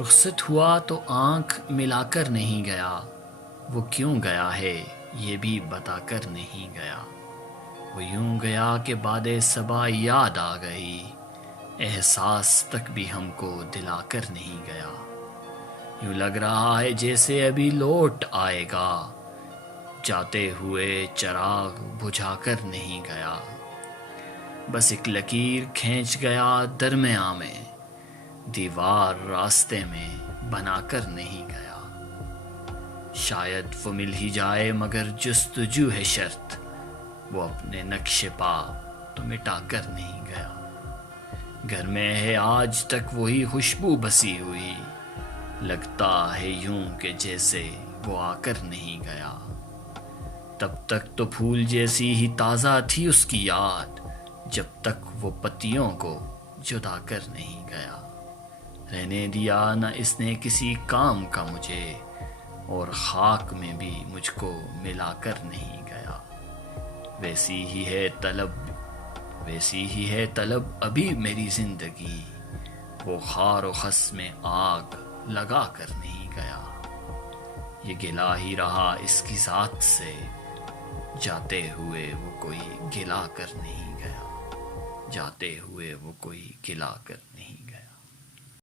رخصت ہوا تو آنکھ ملا کر نہیں گیا، وہ کیوں گیا ہے یہ بھی بتا کر نہیں گیا۔ وہ یوں گیا کہ بعد صبا یاد آ گئی، احساس تک بھی ہم کو دلا کر نہیں گیا۔ یوں لگ رہا ہے جیسے ابھی لوٹ آئے گا، جاتے ہوئے چراغ بجھا کر نہیں گیا۔ بس ایک لکیر کھینچ گیا درمیاں میں، دیوار راستے میں بنا کر نہیں گیا۔ شاید وہ مل ہی جائے مگر جستجو ہے شرط، وہ اپنے نقش پا تو مٹا کر نہیں گیا۔ گھر میں ہے آج تک وہی خوشبو بسی ہوئی، لگتا ہے یوں کہ جیسے وہ آ کر نہیں گیا۔ تب تک تو پھول جیسی ہی تازہ تھی اس کی یاد، جب تک وہ پتیوں کو جدا کر نہیں گیا۔ رہنے دیا نہ اس نے کسی کام کا مجھے، اور خاک میں بھی مجھ کو ملا کر نہیں گیا۔ ویسی ہی ہے طلب ابھی میری زندگی، وہ خار و خس میں آگ لگا کر نہیں گیا۔ یہ گلہ ہی رہا اس کی ذات سے، جاتے ہوئے وہ کوئی گلا کر نہیں گیا، جاتے ہوئے وہ کوئی گلا کر نہیں